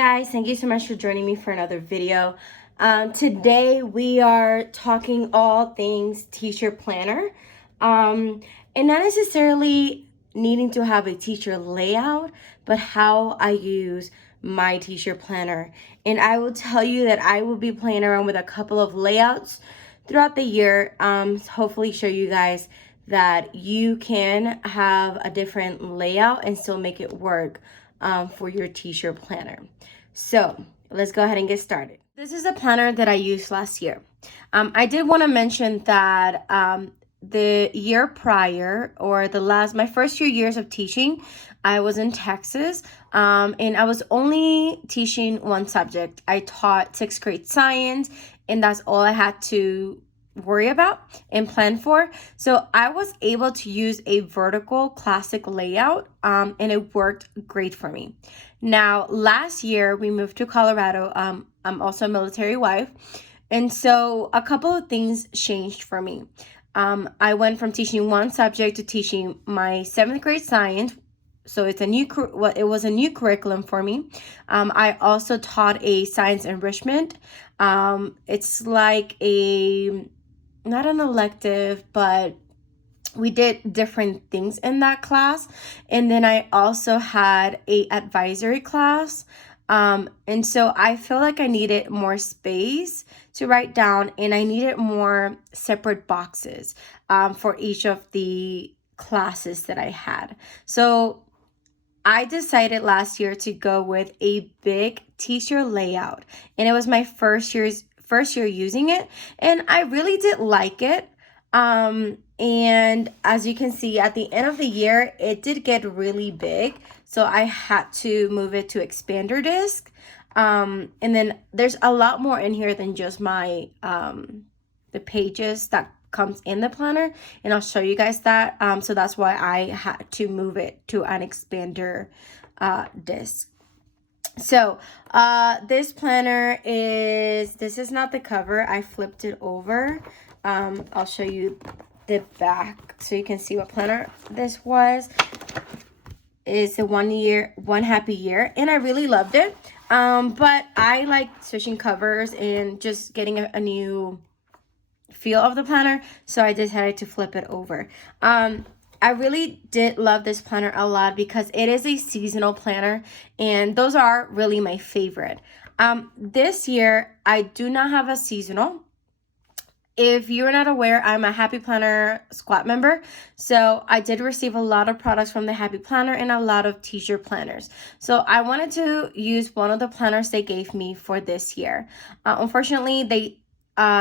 guys, thank you so much for joining me for another video. Today we are talking all things teacher planner, and not necessarily needing to have a teacher layout, but how I use my teacher planner. And I will tell you that I will be playing around with a couple of layouts throughout the year, hopefully show you guys that you can have a different layout and still make it work for your teacher planner. So let's go ahead and get started. This is a planner that I used last year. I did want to mention that the year prior, or my first few years of teaching, I was in Texas, and I was only teaching one subject. I taught 6th grade science, and that's all I had to worry about and plan for. So I was able to use a vertical classic layout, and it worked great for me. Now, last year we moved to Colorado. I'm also a military wife, and so a couple of things changed for me. I went from teaching one subject to teaching my 7th grade science. So it was a new curriculum for me. I also taught a science enrichment. It's like not an elective, but we did different things in that class. And then I also had a advisory class. And so I feel like I needed more space to write down, and I needed more separate boxes for each of the classes that I had. So I decided last year to go with a big teacher layout, and it was my first year using it, and I really did like it. And as you can see, at the end of the year, it did get really big, so I had to move it to expander disc. And then there's a lot more in here than just my the pages that comes in the planner, and I'll show you guys that. So that's why I had to move it to an expander disc. So this planner this is not the cover. I flipped it over. I'll show you the back so you can see what planner this was. It's a 1 happy year, and I really loved it. But I like switching covers and just getting a new feel of the planner, so I decided to flip it over. I really did love this planner a lot because it is a seasonal planner, and those are really my favorite. This year I do not have a seasonal. If you're not aware, I'm a Happy Planner squad member, so I did receive a lot of products from the Happy Planner and a lot of teacher planners. So I wanted to use one of the planners they gave me for this year. Unfortunately, they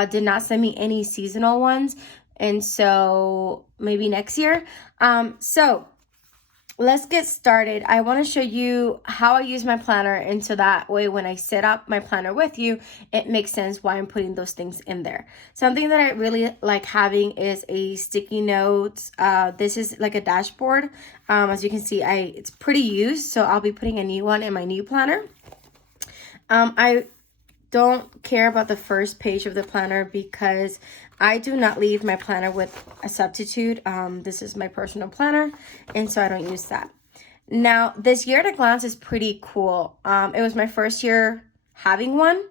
did not send me any seasonal ones, and so maybe next year. So let's get started. I want to show you how I use my planner, and so that way when I set up my planner with you, it makes sense why I'm putting those things in there. Something that I really like having is a sticky notes. This is like a dashboard. As you can see, it's pretty used, so I'll be putting a new one in my new planner. I don't care about the first page of the planner because I do not leave my planner with a substitute. This is my personal planner, and so I don't use that. Now, this year at a glance is pretty cool. It was my first year having one.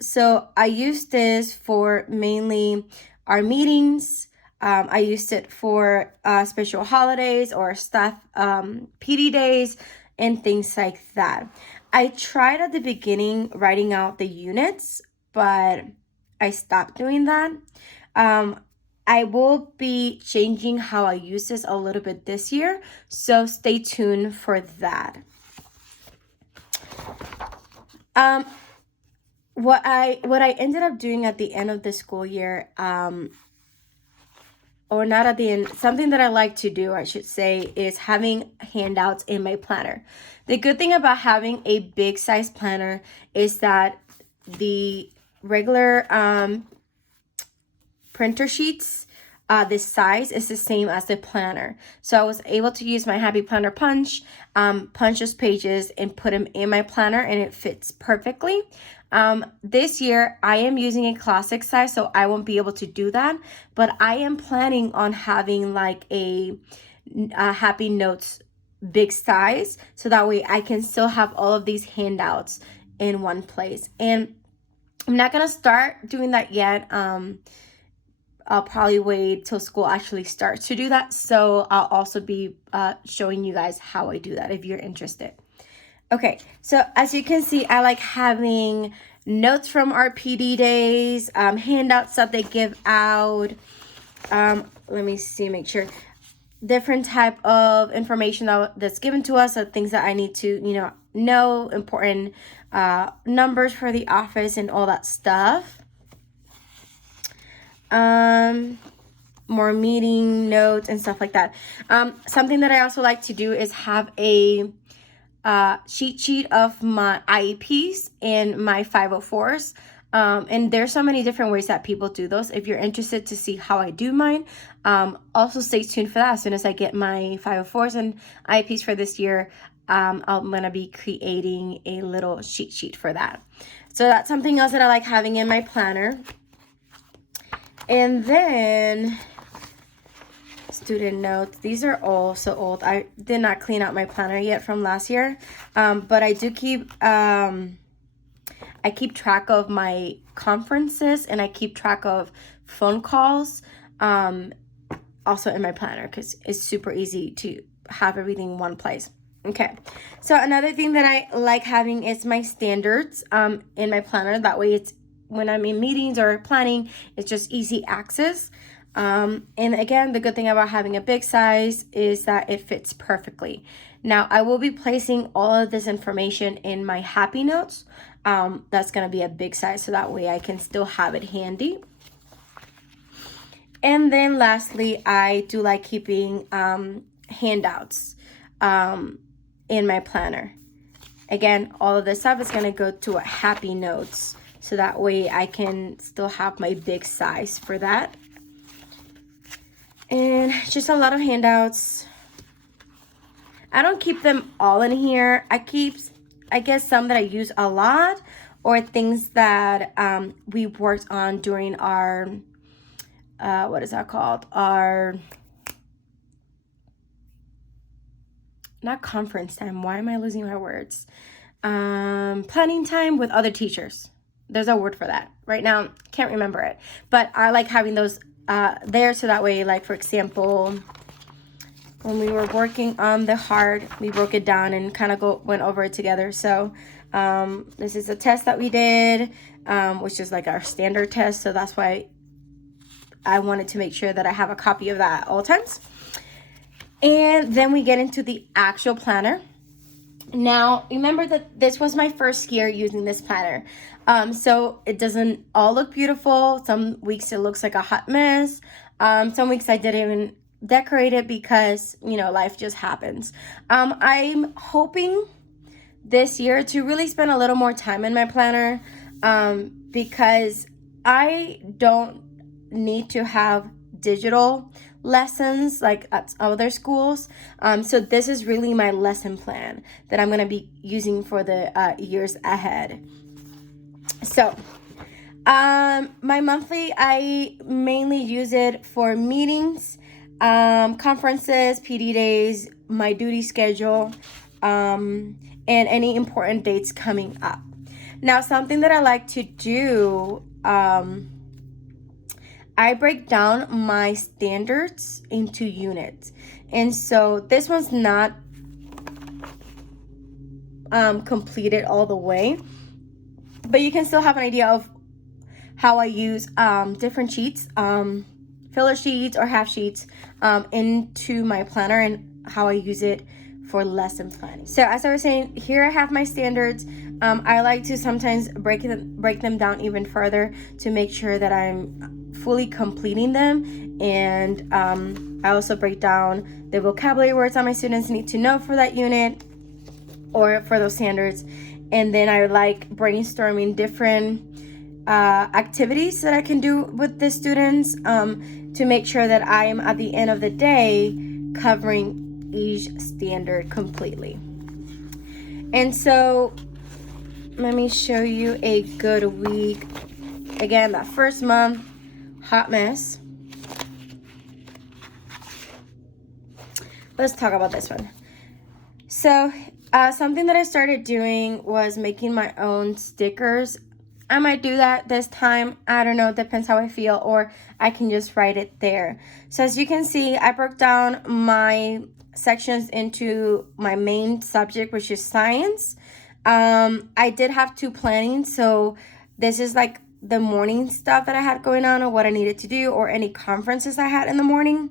So I used this for mainly our meetings. I used it for special holidays or staff PD days and things like that. I tried at the beginning writing out the units, but I stopped doing that. I will be changing how I use this a little bit this year, so stay tuned for that. What I ended up doing at the end of the school year, or not at the end, something that I like to do, I should say, is having handouts in my planner. The good thing about having a big size planner is that the regular printer sheets, this size is the same as the planner. So I was able to use my Happy Planner punch those pages and put them in my planner, and it fits perfectly. This year I am using a classic size, so I won't be able to do that, but I am planning on having like a Happy Notes big size, so that way I can still have all of these handouts in one place. And I'm not gonna start doing that yet. I'll probably wait till school actually starts to do that. So I'll also be showing you guys how I do that if you're interested. Okay, so as you can see, I like having notes from our PD days, handouts that they give out. Let me see, make sure. Different type of information that's given to us, so things that I need to, know, important numbers for the office and all that stuff. More meeting notes and stuff like that. Something that I also like to do is have a cheat sheet of my IEPs and my 504s. And there's so many different ways that people do those. If you're interested to see how I do mine, also stay tuned for that. As soon as I get my 504s and IEPs for this year, I'm gonna be creating a little cheat sheet for that. So that's something else that I like having in my planner. And then student notes. These are all so old. I did not clean out my planner yet from last year, but I do keep I keep track of my conferences, and I keep track of phone calls also in my planner, because it's super easy to have everything in one place. Okay, so another thing that I like having is my standards in my planner. That way it's, when I'm in meetings or planning, it's just easy access. And again, the good thing about having a big size is that it fits perfectly. Now, I will be placing all of this information in my happy notes. That's going to be a big size, so that way I can still have it handy. And then lastly, I do like keeping handouts in my planner. Again, all of this stuff is going to go to a happy notes, so that way I can still have my big size for that. And just a lot of handouts. I don't keep them all in here. I keep, I guess, some that I use a lot, or things that we worked on during our, what is that called? Our, not conference time. Why am I losing my words? Planning time with other teachers. There's a word for that. Right now, can't remember it. But I like having those there, so that way, like for example, when we were working on the heart, we broke it down and kind of went over it together. So this is a test that we did, which is like our standard test. So that's why I wanted to make sure that I have a copy of that at all times. And then we get into the actual planner. Now, remember that this was my first year using this planner. So it doesn't all look beautiful. Some weeks it looks like a hot mess. Some weeks I didn't even decorate it because, life just happens. I'm hoping this year to really spend a little more time in my planner, because I don't need to have digital lessons like at other schools. So this is really my lesson plan that I'm going to be using for the years ahead. So my monthly, I mainly use it for meetings, conferences, PD days, my duty schedule, and any important dates coming up. Now, something that I like to do, I break down my standards into units. And so this one's not completed all the way, but you can still have an idea of how I use different sheets, filler sheets or half sheets, into my planner, and how I use it for lesson planning. So as I was saying, here I have my standards. I like to sometimes break them down even further to make sure that I'm fully completing them. And I also break down the vocabulary words that my students need to know for that unit or for those standards. And then I like brainstorming different activities that I can do with the students to make sure that I am, at the end of the day, covering each standard completely. And so let me show you a good week. Again, that first month, hot mess. Let's talk about this one. So something that I started doing was making my own stickers. I might do that this time. I don't know. It depends how I feel, or I can just write it there. So as you can see, I broke down my sections into my main subject, which is science. I did have 2 planning. So this is like the morning stuff that I had going on, or what I needed to do, or any conferences I had in the morning.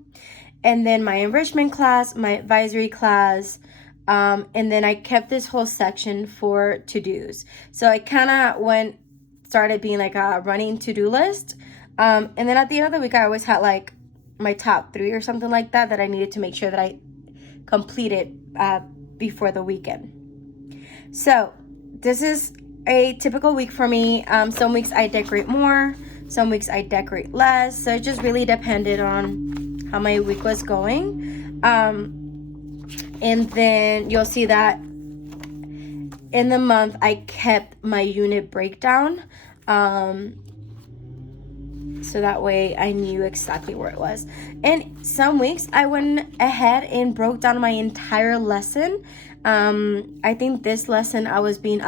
And then my enrichment class, my advisory class, and then I kept this whole section for to-dos. So I kind of started being like a running to-do list. And then at the end of the week, I always had like my top 3 or something like that I needed to make sure that I completed before the weekend. So this is a typical week for me. Some weeks I decorate more, some weeks I decorate less. So it just really depended on how my week was going. And then you'll see that in the month I kept my unit breakdown. So that way I knew exactly where it was. And some weeks I went ahead and broke down my entire lesson. I think this lesson I was being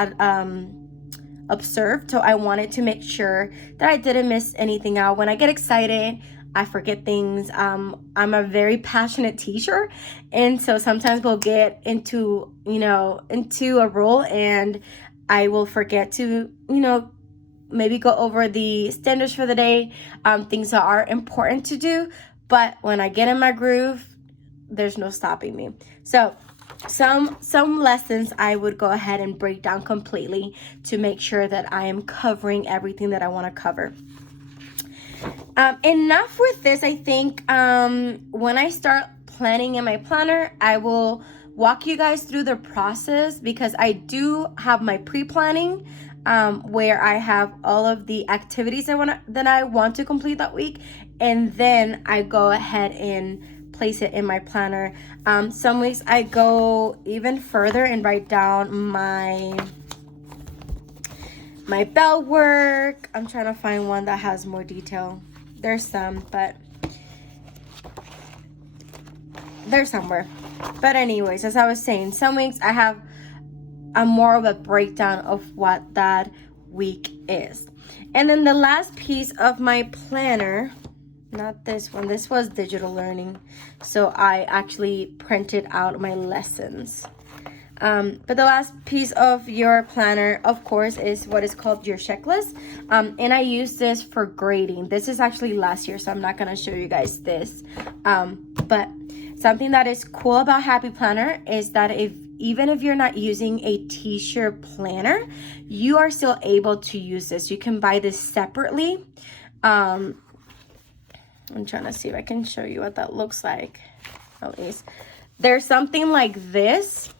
observed, so I wanted to make sure that I didn't miss anything out. When I get excited, I forget things. I'm a very passionate teacher, and so sometimes we'll get into a role and I will forget to maybe go over the standards for the day, things that are important to do. But when I get in my groove, there's no stopping me. So some lessons I would go ahead and break down completely to make sure that I am covering everything that I want to cover. Enough with this. I think when I start planning in my planner, I will walk you guys through the process, because I do have my pre-planning where I have all of the activities that I want to complete that week, and then I go ahead and place it in my planner. Some weeks I go even further and write down my bell work. I'm trying to find one that has more detail. There's some, but they're somewhere. But anyways, as I was saying, some weeks I have a more of a breakdown of what that week is. And then the last piece of my planner, not this one, this was digital learning, so I actually printed out my lessons. But the last piece of your planner, of course, is what is called your checklist. And I use this for grading. This is actually last year, so I'm not going to show you guys this. But something that is cool about Happy Planner is that even if you're not using a teacher planner, you are still able to use this. You can buy this separately. I'm trying to see if I can show you what that looks like. At least there's something like this.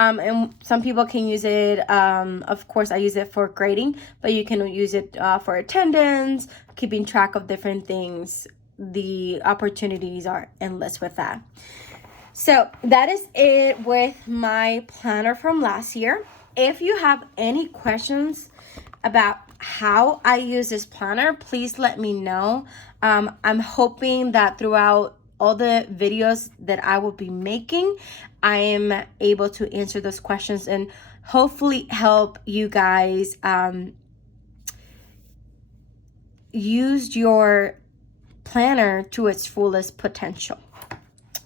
And some people can use it, of course I use it for grading, but you can use it for attendance, keeping track of different things. The opportunities are endless with that. So that is it with my planner from last year. If you have any questions about how I use this planner, please let me know. I'm hoping that throughout all the videos that I will be making, I am able to answer those questions and hopefully help you guys use your planner to its fullest potential.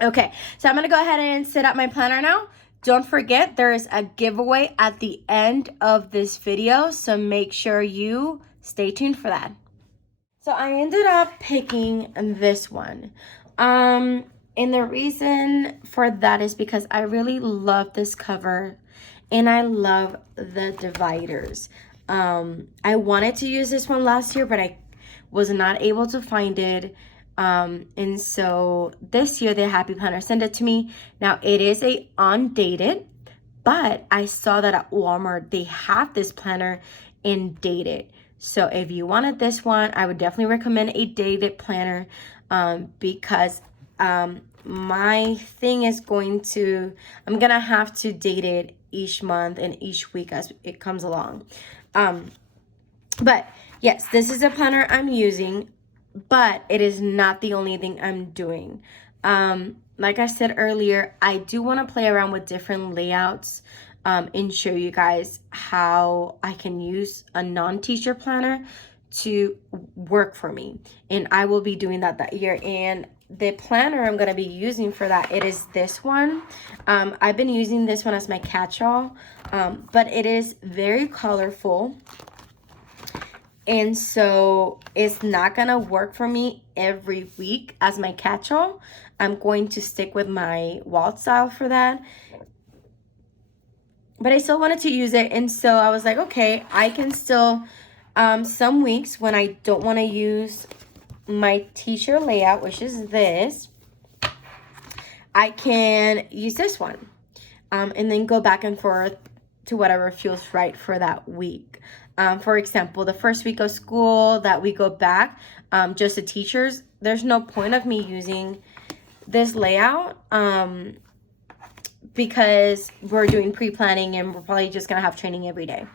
Okay, so I'm gonna go ahead and set up my planner now. Don't forget, there is a giveaway at the end of this video, so make sure you stay tuned for that. So I ended up picking this one. And the reason for that is because I really love this cover and I love the dividers. I wanted to use this one last year, but I was not able to find it. And so this year the Happy Planner sent it to me. Now it is a undated, but I saw that at Walmart they have this planner in dated. So if you wanted this one, I would definitely recommend a dated planner, because my thing is I'm gonna have to date it each month and each week as it comes along. But yes, this is a planner I'm using, but it is not the only thing I'm doing. Like I said earlier, I do want to play around with different layouts and show you guys how I can use a non-teacher planner to work for me. And I will be doing that year. And the planner I'm going to be using for that, it is this one. I've been using this one as my catch-all, but it is very colorful. And so it's not going to work for me every week as my catch-all. I'm going to stick with my wall style for that. But I still wanted to use it. And so I was like, okay, I can still, some weeks when I don't want to use my teacher layout, which is this, I can use this one. And then go back and forth to whatever feels right for that week. For example, the first week of school that we go back, just the teachers, there's no point of me using this layout because we're doing pre-planning and we're probably just gonna have training every day,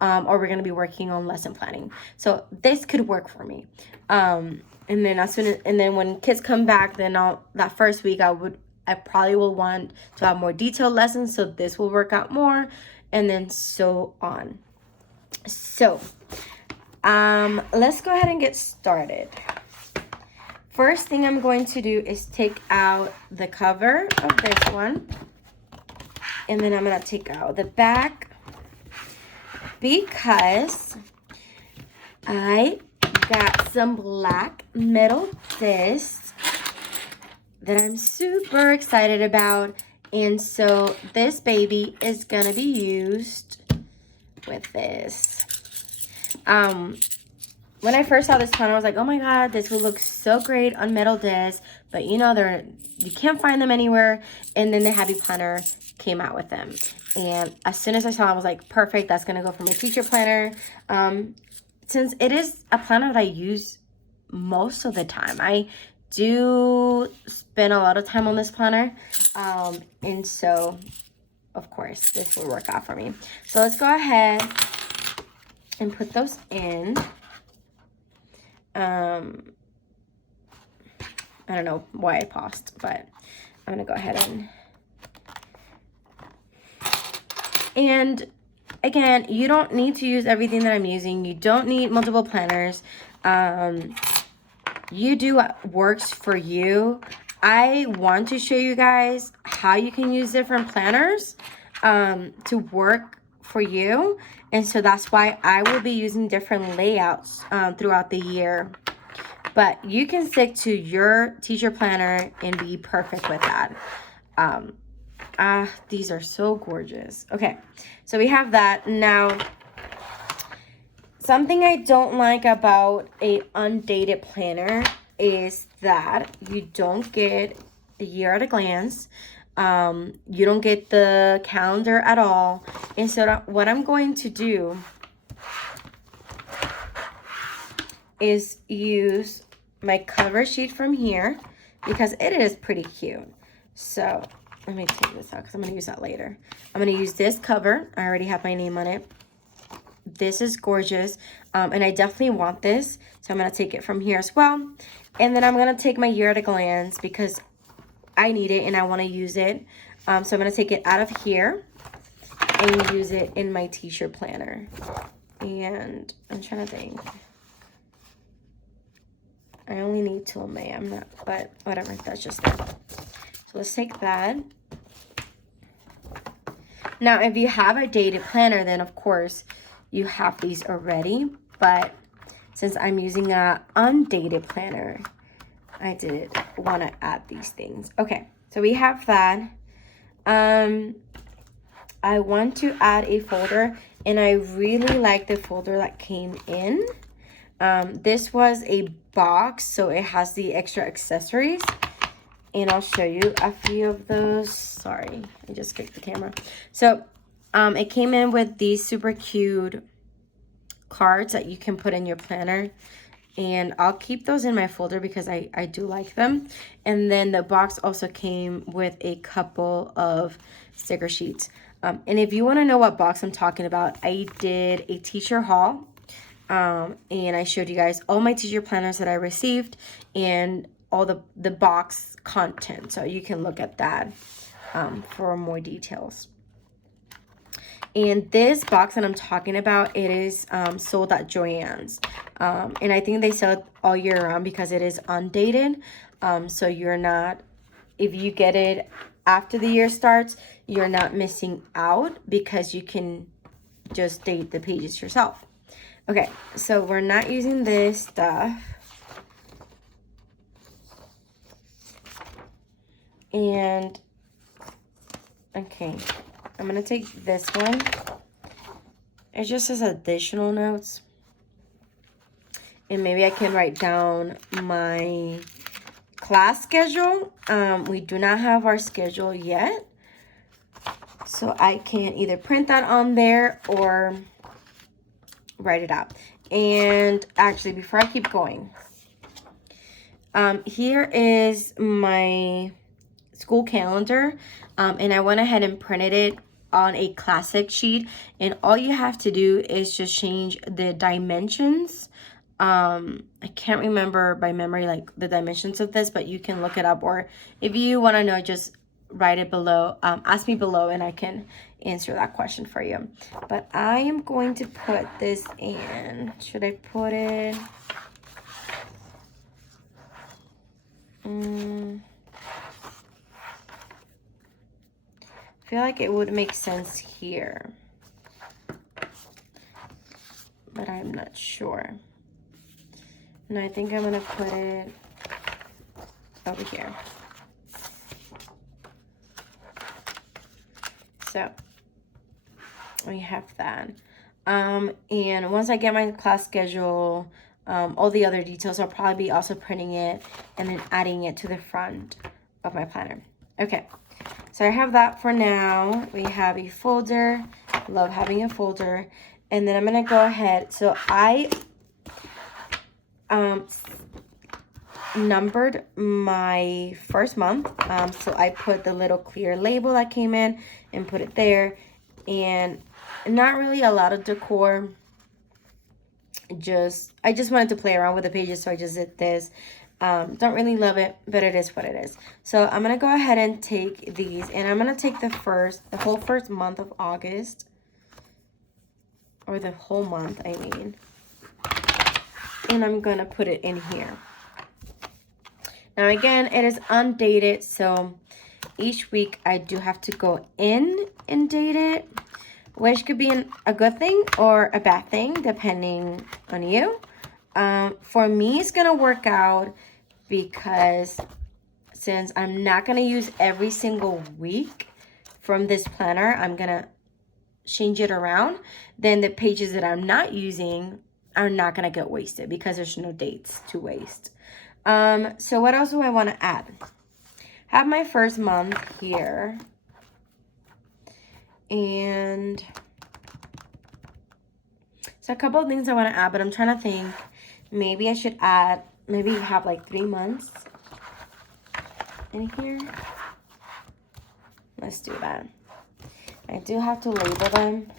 or we're gonna be working on lesson planning. So this could work for me. And then when kids come back, then that first week I probably will want to have more detailed lessons, so this will work out more, and then so on. So let's go ahead and get started. First thing I'm going to do is take out the cover of this one, and then I'm going to take out the back because I got some black metal discs that I'm super excited about. And so this baby is going to be used with this. When I first saw this planner, I was like, oh my god, this will look so great on metal discs, but you know, you can't find them anywhere. And then the Happy Planner came out with them, and as soon as I saw them, I was like, perfect, that's gonna go for my teacher planner. Since it is a planner that I use most of the time, I do spend a lot of time on this planner, and so of course this will work out for me. So let's go ahead and put those in. I don't know why I paused, but I'm gonna go ahead and again, you don't need to use everything that I'm using. You don't need multiple planners. You do what works for you. I want to show you guys how you can use different planners to work for you. And so that's why I will be using different layouts throughout the year. But you can stick to your teacher planner and be perfect with that. These are so gorgeous. Okay, so we have that. Now, something I don't like about a undated planner is that you don't get a year at a glance. You don't get the calendar at all. And so what I'm going to do is use my cover sheet from here because it is pretty cute. So let me take this out because I'm going to use that later. I'm going to use this cover. I already have my name on it. This is gorgeous, and I definitely want this, so I'm going to take it from here as well. And then I'm going to take my year at a glance because I need it and I want to use it. So I'm going to take it out of here and use it in my teacher planner. And I'm trying to think. I only need till May. I'm not, but whatever. That's just it. So let's take that. Now, if you have a dated planner, then of course you have these already. But since I'm using a undated planner, I did want to add these things. Okay, so we have that. I want to add a folder, and I really like the folder that came in. This was a box, so it has the extra accessories, and I'll show you a few of those. Sorry, I just kicked the camera. So it came in with these super cute cards that you can put in your planner, and I'll keep those in my folder because I do like them. And then the box also came with a couple of sticker sheets. And if you want to know what box I'm talking about, I did a teacher haul, and I showed you guys all my teacher planners that I received, and all the box content. So you can look at that for more details. And this box that I'm talking about, it is sold at Joann's. And I think they sell it all year round because it is undated. So you're not, if you get it after the year starts, you're not missing out because you can just date the pages yourself. Okay, so we're not using this stuff. And, okay, I'm going to take this one. It just says additional notes. And maybe I can write down my class schedule. We do not have our schedule yet. So I can either print that on there or write it out. And actually, before I keep going, here is my school calendar. And I went ahead and printed it on a classic sheet. And all you have to do is just change the dimensions. I can't remember by memory like the dimensions of this, but you can look it up, or if you want to know, just write it below, ask me below and I can answer that question for you. But I am going to put this in. Should I put it I feel like it would make sense here, but I'm not sure. No, I think I'm gonna put it over here. So we have that. And once I get my class schedule, all the other details, I'll probably be also printing it and then adding it to the front of my planner. Okay, so I have that for now. We have a folder. Love having a folder. And then I'm gonna go ahead. So I numbered my first month. So I put the little clear label that came in and put it there. And not really a lot of decor. I just wanted to play around with the pages, so I just did this. Don't really love it, but it is what it is. So I'm gonna go ahead and take these, and I'm gonna take the whole first month of August, or the whole month, I mean, and I'm gonna put it in here. Now again, it is undated, so each week I do have to go in and date it, which could be a good thing or a bad thing, depending on you. For me, it's gonna work out because since I'm not gonna use every single week from this planner, I'm gonna change it around. Then the pages that I'm not using are not gonna get wasted because there's no dates to waste. So what else do I wanna add? Have my first month here. And so a couple of things I want to add, but I'm trying to think. Maybe I should add, maybe have like 3 months in here. Let's do that. I do have to label them.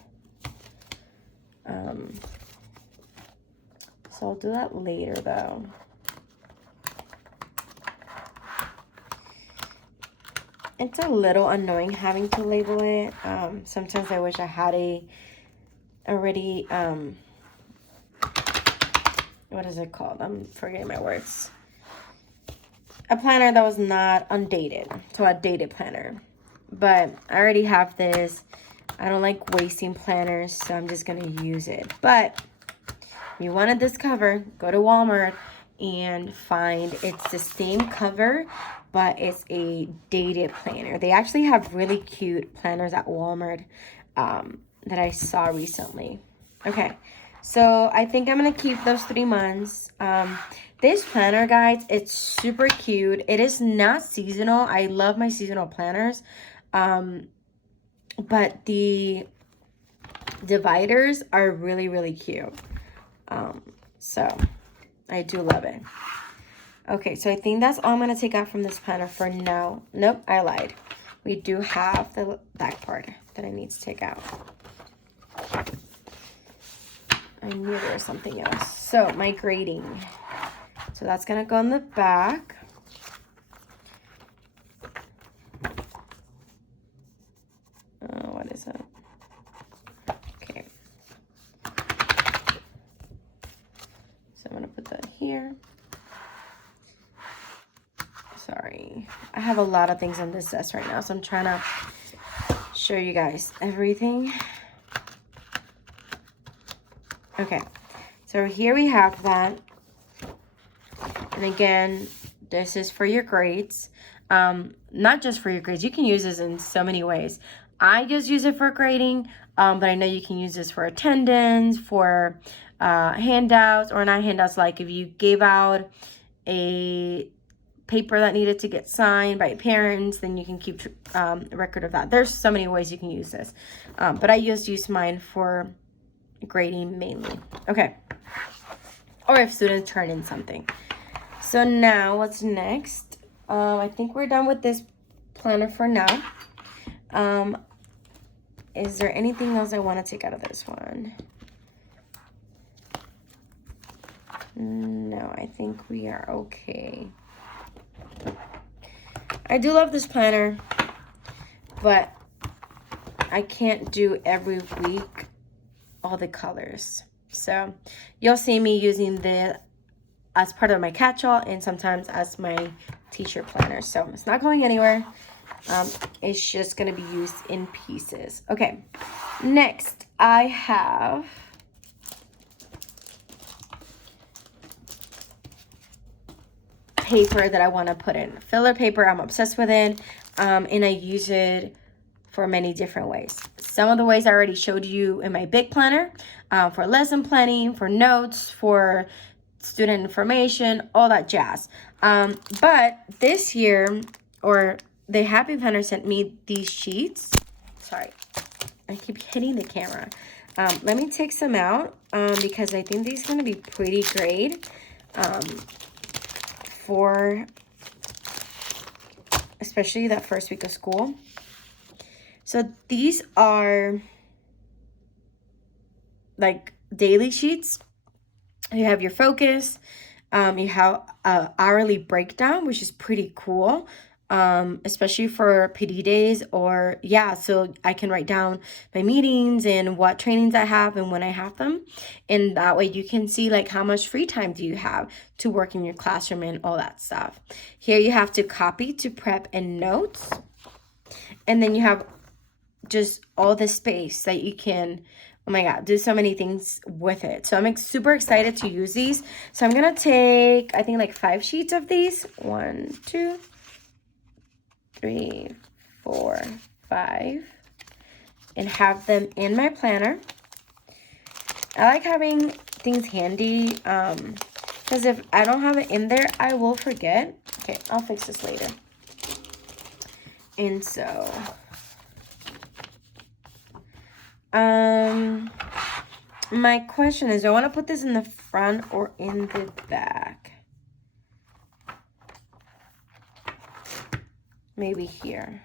So I'll do that later though. It's a little annoying having to label it. Sometimes I wish I had already, what is it called? I'm forgetting my words. A planner that was not undated. So a dated planner. But I already have this. I don't like wasting planners, so I'm just going to use it. But if you wanted this cover, go to Walmart and find, it's the same cover, but it's a dated planner. They actually have really cute planners at Walmart that I saw recently. Okay, so I think I'm gonna keep those 3 months. This planner, guys, it's super cute. It is not seasonal. I love my seasonal planners, but the dividers are really, really cute. So I do love it. Okay, so I think that's all I'm going to take out from this planner for now. Nope, I lied. We do have the back part that I need to take out. I knew there was something else. So my grading. So that's going to go on the back. this up. Okay. So I'm gonna put that here. Sorry, I have a lot of things on this desk right now, so I'm trying to show you guys everything. Okay, so here we have that. And again, this is for your grades. Not just for your grades, you can use this in so many ways. I just use it for grading, but I know you can use this for attendance, for handouts, or not handouts, like if you gave out a paper that needed to get signed by parents, then you can keep a record of that. There's so many ways you can use this, but I just use mine for grading mainly. Okay, or if students turn in something. So now what's next? I think we're done with this planner for now. Is there anything else I want to take out of this one? No, I think we are okay. I do love this planner, but I can't do every week all the colors. So you'll see me using this as part of my catch-all and sometimes as my teacher planner. So it's not going anywhere. It's just going to be used in pieces. Okay, next I have paper that I want to put in. Filler paper, I'm obsessed with it, and I use it for many different ways. Some of the ways I already showed you in my big planner, for lesson planning, for notes, for student information, all that jazz. But this year, or the Happy Planner sent me these sheets. Sorry, I keep hitting the camera. Let me take some out because I think these are going to be pretty great for especially that first week of school. So these are like daily sheets. You have your focus, you have an hourly breakdown, which is pretty cool, especially for PD days, or yeah, so I can write down my meetings and what trainings I have and when I have them, and that way you can see like how much free time do you have to work in your classroom and all that stuff. Here you have to copy, to prep, and notes, and then you have just all the space that you can, oh my god, do so many things with it. So I'm super excited to use these. So I'm gonna take, I think, like 5 sheets of these. 1, 2, 3, 4, 5, and have them in my planner. I like having things handy because if I don't have it in there, I will forget. Okay, I'll fix this later. And so my question is, do I want to put this in the front or in the back? Maybe here.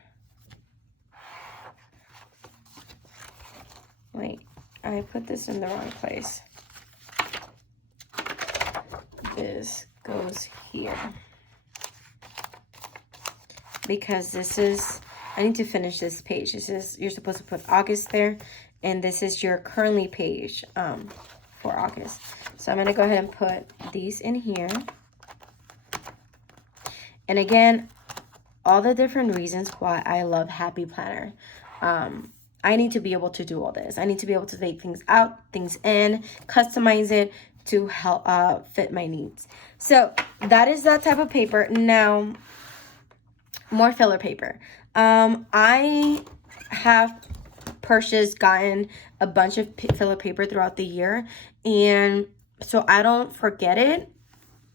Wait, I put this in the wrong place. This goes here. Because this is, I need to finish this page. This is, you're supposed to put August there. And this is your currently page for August. So I'm going to go ahead and put these in here. And again, all the different reasons why I love Happy Planner. I need to be able to do all this. I need to be able to take things out, things in, customize it to help fit my needs. So that is that type of paper. Now, more filler paper. I have gotten a bunch of filler paper throughout the year, and so I don't forget it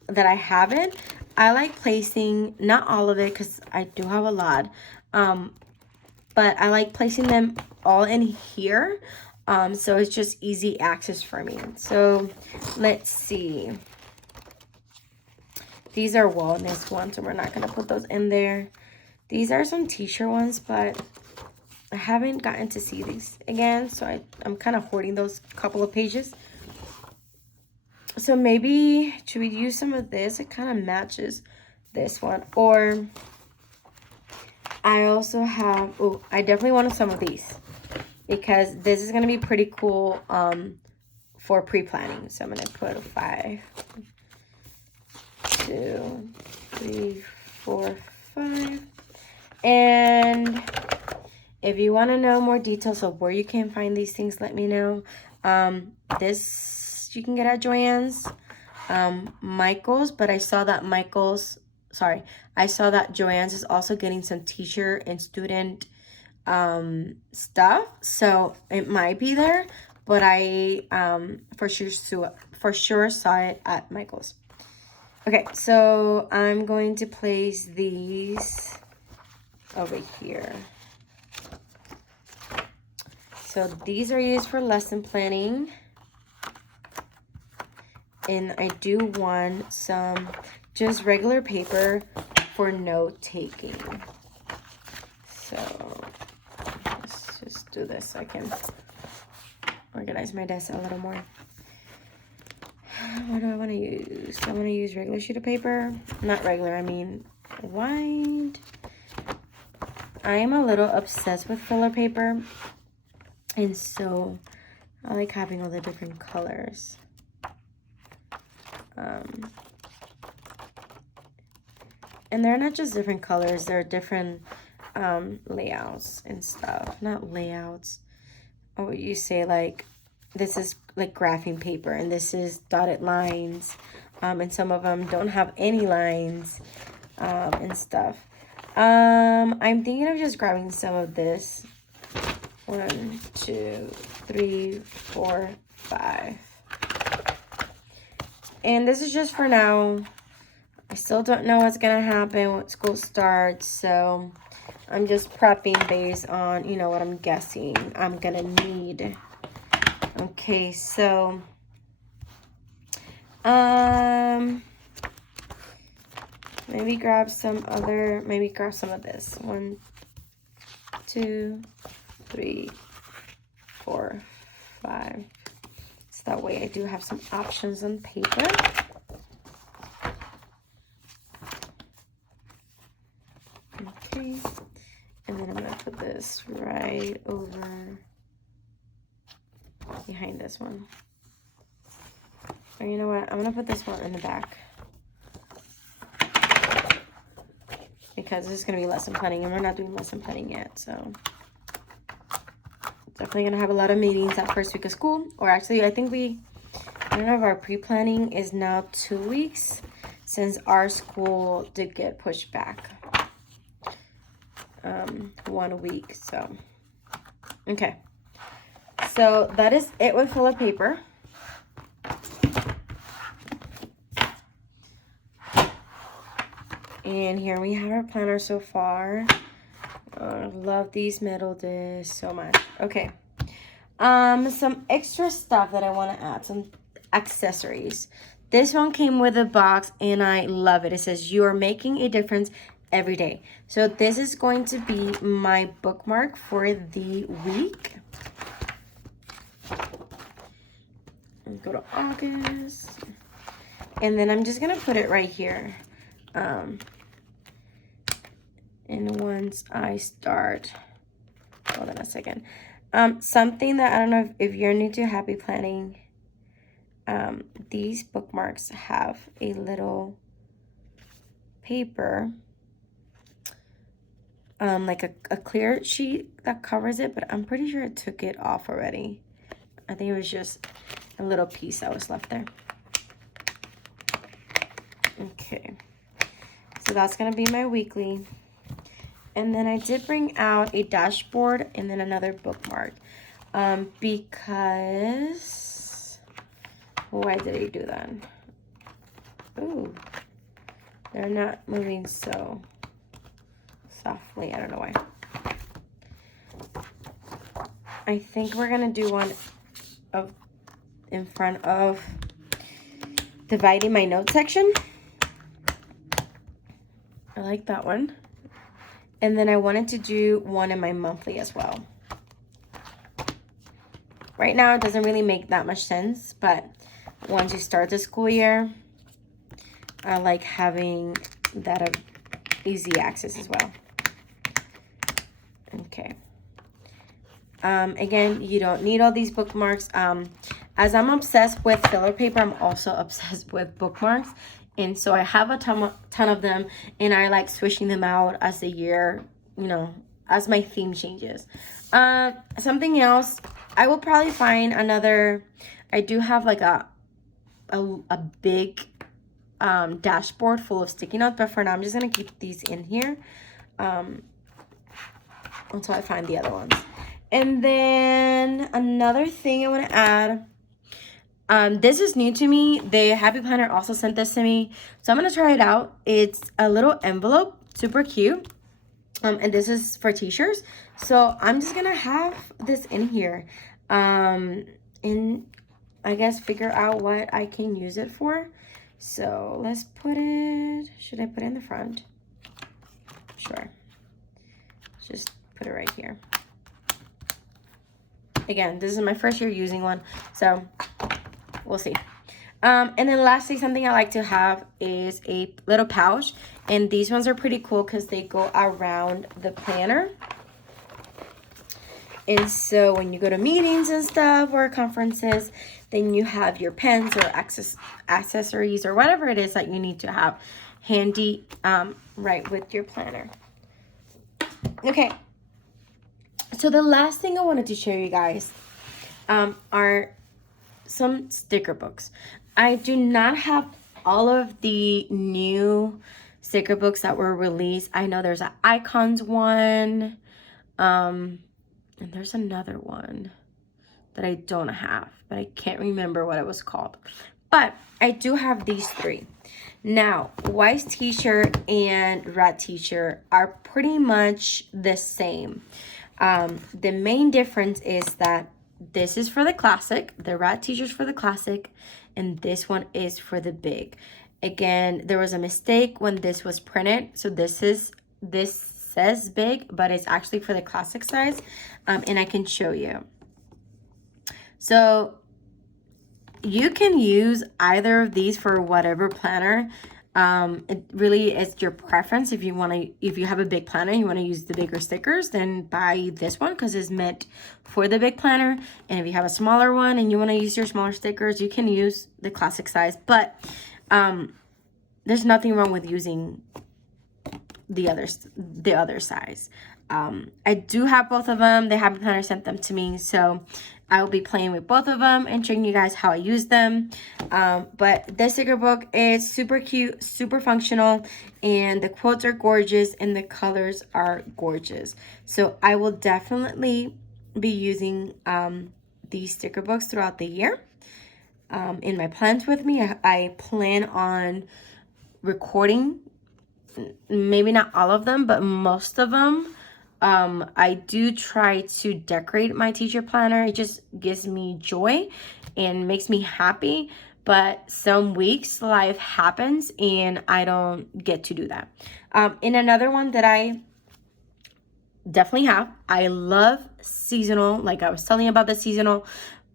that I have it. I like placing, not all of it because I do have a lot, but I like placing them all in here, so it's just easy access for me. So let's see, these are wellness ones, so we're not going to put those in there. These are some teacher ones, but I haven't gotten to see these again, so I'm kind of hoarding those couple of pages. So maybe, should we use some of this? It kind of matches this one. Or I also have, oh, I definitely wanted some of these. because this is going to be pretty cool for pre-planning. So I'm going to put 5, 2, 3, 4, 5. And if you want to know more details of where you can find these things, let me know. This you can get at Joann's, Michael's, but I saw that Joann's is also getting some teacher and student stuff, so it might be there, but I for sure saw it at Michael's. Okay, so I'm going to place these over here. So these are used for lesson planning. And I do want some just regular paper for note taking. So let's just do this so I can organize my desk a little more. What do I want to use? I want to use regular sheet of paper. Not regular, I mean white. I am a little obsessed with filler paper. And so I like having all the different colors. And they're not just different colors, they're different layouts and stuff. Not layouts. Oh, you say like, this is like graphing paper and this is dotted lines. And some of them don't have any lines and stuff. I'm thinking of just grabbing some of this. 1, 2, 3, 4, 5. And this is just for now. I still don't know what's gonna happen when school starts, so I'm just prepping based on, you know, what I'm guessing I'm gonna need. Okay, so maybe grab some of this. 1, 2, 3, 4, 5. So that way I do have some options on paper. Okay, and then I'm gonna put this right over behind this one. Or you know what, I'm gonna put this one in the back, because this is gonna be lesson planning and we're not doing lesson planning yet, so definitely gonna have a lot of meetings that first week of school. Or actually, I think I don't know if our pre-planning is now 2 weeks, since our school did get pushed back 1 week. So okay, so that is it with filler paper. And here we have our planner so far. I love these metal discs so much. Okay, some extra stuff that I want to add, some accessories. This one came with a box and I love it. It says, "You are making a difference every day." So this is going to be my bookmark for the week. Let's go to August. And then I'm just gonna put it right here. And once I start, hold on a second. Something that I don't know if you're new to happy planning, these bookmarks have a little paper, like a clear sheet that covers it, but I'm pretty sure it took it off already. I think it was just a little piece that was left there. Okay, so that's gonna be my weekly. And then I did bring out a dashboard and then another bookmark, because why did I do that? Ooh, they're not moving so softly. I don't know why. I think we're gonna do one in front of dividing my note section. I like that one. And then I wanted to do one in my monthly as well. Right now, it doesn't really make that much sense, but once you start the school year, I like having that easy access as well. Okay. Again, you don't need all these bookmarks. As I'm obsessed with filler paper, I'm also obsessed with bookmarks. And so I have a ton of them, and I like switching them out as the year, as my theme changes. Something else, I will probably find another. I do have like a big dashboard full of sticky notes, but for now I'm just gonna keep these in here until I find the other ones. And then another thing I want to add, this is new to me. The Happy Planner also sent this to me, so I'm gonna try it out. It's a little envelope, super cute, and this is for t-shirts. So I'm just gonna have this in here, and I guess figure out what I can use it for. So let's put it, should I put it in the front? Sure. Just put it right here. Again, this is my first year using one, so we'll see. And then lastly, something I like to have is a little pouch. And these ones are pretty cool because they go around the planner. And so when you go to meetings and stuff or conferences, then you have your pens or accessories or whatever it is that you need to have handy right with your planner. Okay, so the last thing I wanted to show you guys are some sticker books. I do not have all of the new sticker books that were released. I know there's an icons one, and there's another one that I don't have, but I can't remember what it was called. But I do have these three. Now, Wise T-shirt and Rat T-shirt are pretty much the same. The main difference is that this is for the classic, the Rat T-shirt's for the classic, and this one is for the big. Again, there was a mistake when this was printed, so this says big, but it's actually for the classic size, and I can show you. So you can use either of these for whatever planner. It really is your preference. If you have a big planner, you want to use the bigger stickers, then buy this one because it's meant for the big planner. And if you have a smaller one and you want to use your smaller stickers, you can use the classic size. But there's nothing wrong with using the other size. I do have both of them. The Happy Planner sent them to me, so I will be playing with both of them and showing you guys how I use them. But this sticker book is super cute, super functional, and the quotes are gorgeous and the colors are gorgeous. So I will definitely be using these sticker books throughout the year. In my plans with me, I plan on recording, maybe not all of them, but most of them. I do try to decorate my teacher planner. It just gives me joy and makes me happy. But some weeks life happens and I don't get to do that. And another one that I definitely have, I love seasonal. Like I was telling you about the seasonal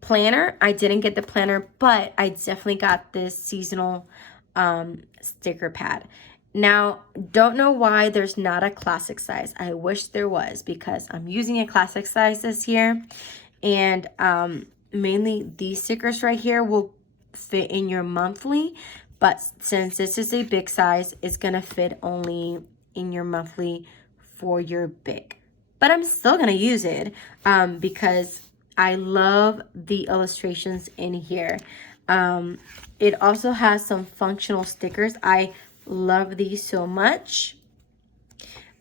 planner. I didn't get the planner, but I definitely got this seasonal sticker pad. Now, don't know why there's not a classic size. I wish there was because I'm using a classic size this year. And mainly these stickers right here will fit in your monthly. But since this is a big size, it's going to fit only in your monthly for your big. But I'm still going to use it because I love the illustrations in here. It also has some functional stickers. I love these so much.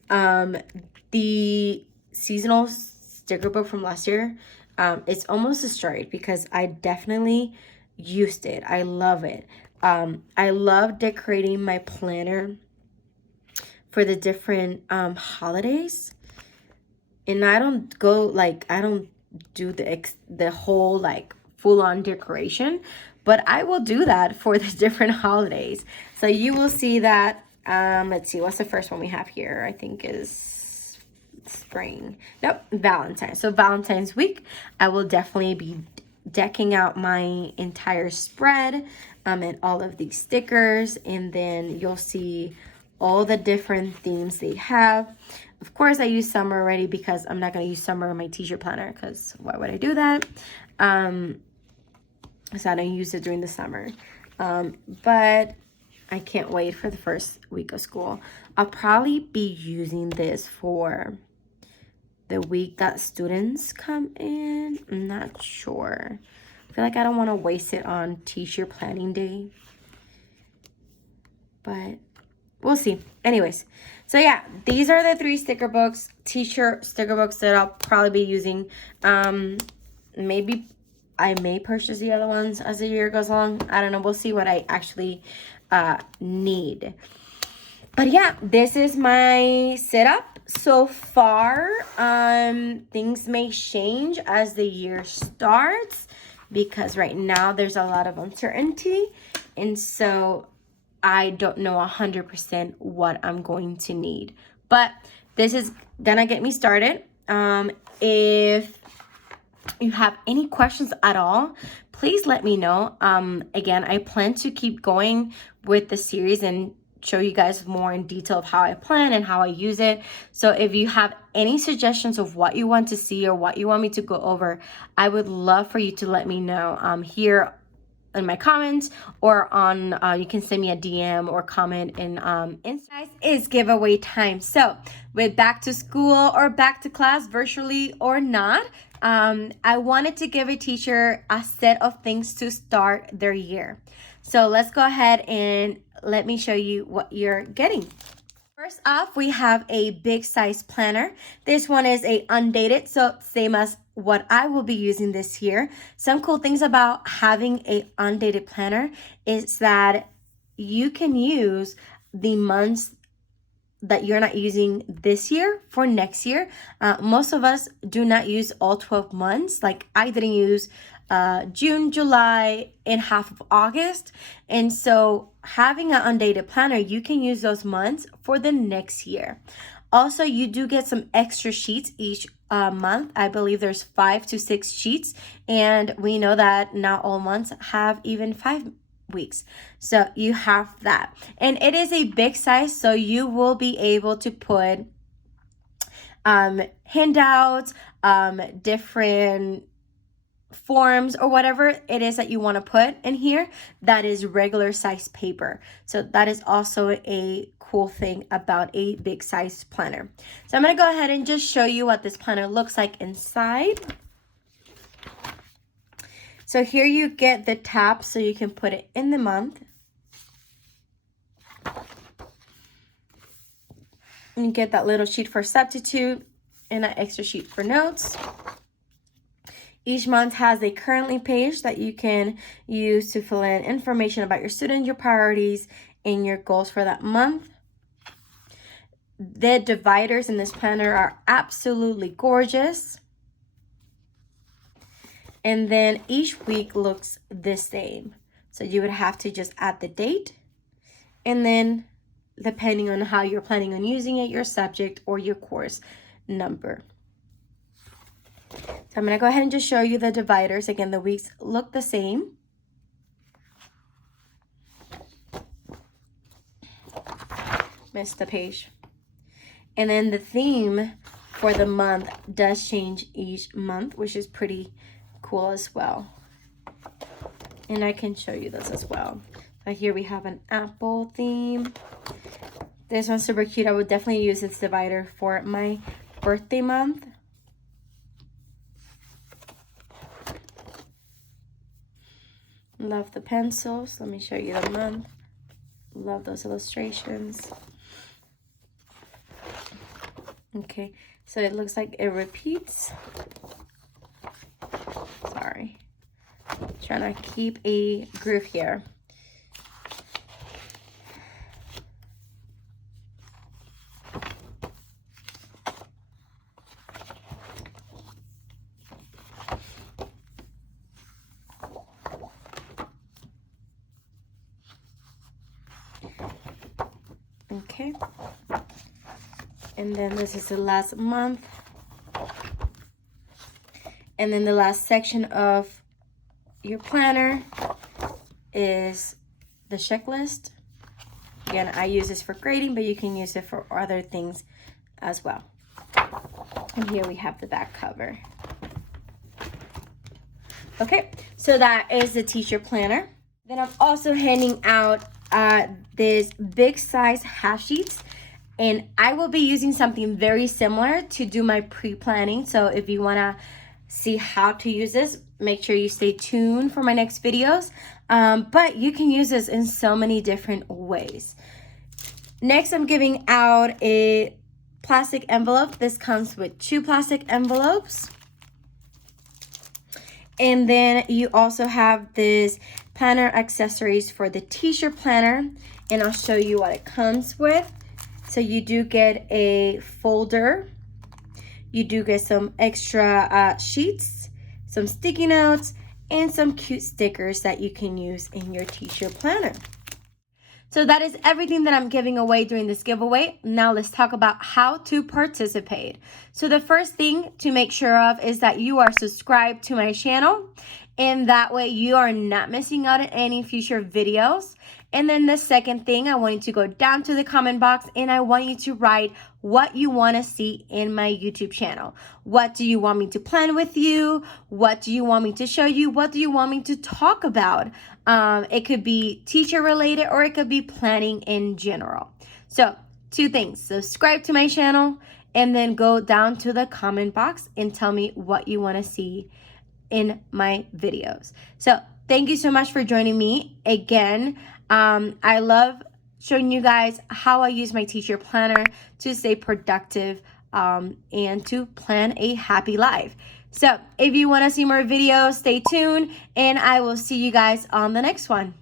The seasonal sticker book from last year, it's almost destroyed because I definitely used it. I love it. I love decorating my planner for the different holidays. And I don't do the whole like full-on decoration, but I will do that for the different holidays. So you will see that. Let's see, what's the first one we have here? I think is spring. Nope, Valentine's. So Valentine's week, I will definitely be decking out my entire spread and all of these stickers. And then you'll see all the different themes they have. Of course, I use summer already because I'm not going to use summer in my teacher planner, because why would I do that? So I don't use it during the summer. But I can't wait for the first week of school. I'll probably be using this for the week that students come in. I'm not sure. I feel like I don't want to waste it on teacher planning day, but we'll see. Anyways, so yeah, these are the 3 sticker books, teacher sticker books that I'll probably be using. Maybe I may purchase the other ones as the year goes along. I don't know. We'll see what I actually need. But yeah, this is my setup so far. Things may change as the year starts, because right now there's a lot of uncertainty, and so I don't know 100% what I'm going to need. But this is gonna get me started. If you have any questions at all, please let me know. Again, I plan to keep going with the series and show you guys more in detail of how I plan and how I use it. So if you have any suggestions of what you want to see or what you want me to go over, I would love for you to let me know here in my comments, or on you can send me a DM or comment in Insta. Is giveaway time. So with back to school or back to class, virtually or not, I wanted to give a teacher a set of things to start their year. So let's go ahead and let me show you what you're getting. First off, we have a big size planner. This one is a undated, so same as what I will be using this year. Some cool things about having a undated planner is that you can use the months that you're not using this year for next year. Most of us do not use all 12 months. Like I didn't use June, July, and half of August. And so having an undated planner, you can use those months for the next year. Also, you do get some extra sheets each month. I believe there's 5 to 6 sheets. And we know that not all months have even 5 weeks. So you have that. And it is a big size, so you will be able to put handouts, different forms, or whatever it is that you want to put in here that is regular size paper. So that is also a cool thing about a big size planner. So I'm going to go ahead and just show you what this planner looks like inside. So here you get the tab, so you can put it in the month. And you get that little sheet for substitute and an extra sheet for notes. Each month has a currently page that you can use to fill in information about your student, your priorities, and your goals for that month. The dividers in this planner are absolutely gorgeous. And then each week looks the same. So you would have to just add the date, and then depending on how you're planning on using it, your subject or your course number. So I'm going to go ahead and just show you the dividers. Again, the weeks look the same. Missed the page. And then the theme for the month does change each month, which is pretty cool as well. And I can show you this as well. So here we have an apple theme. This one's super cute. I would definitely use this divider for my birthday month. Love the pencils. Let me show you the month. Love those illustrations. Okay, so it looks like it repeats. Sorry. Trying to keep a groove here. Okay, and then this is the last month, and then the last section of your planner is the checklist. Again, I use this for grading, but you can use it for other things as well. And here we have the back cover. Okay, so that is the teacher planner. Then I'm also handing out this big size half sheets, and I will be using something very similar to do my pre-planning. So if you wanna see how to use this, make sure you stay tuned for my next videos. But you can use this in so many different ways. Next, I'm giving out a plastic envelope. This comes with 2 plastic envelopes. And then you also have this planner accessories for the teacher planner, and I'll show you what it comes with. So you do get a folder, you do get some extra sheets, some sticky notes, and some cute stickers that you can use in your teacher planner. So that is everything that I'm giving away during this giveaway. Now let's talk about how to participate. So the first thing to make sure of is that you are subscribed to my channel, and that way you are not missing out on any future videos. And then the second thing, I want you to go down to the comment box and I want you to write what you want to see in my YouTube channel. What do you want me to plan with you? What do you want me to show you? What do you want me to talk about? It could be teacher related or it could be planning in general. So 2 things, subscribe to my channel and then go down to the comment box and tell me what you want to see in my videos. So thank you so much for joining me again. I love showing you guys how I use my teacher planner to stay productive and to plan a happy life. So if you want to see more videos, stay tuned and I will see you guys on the next one.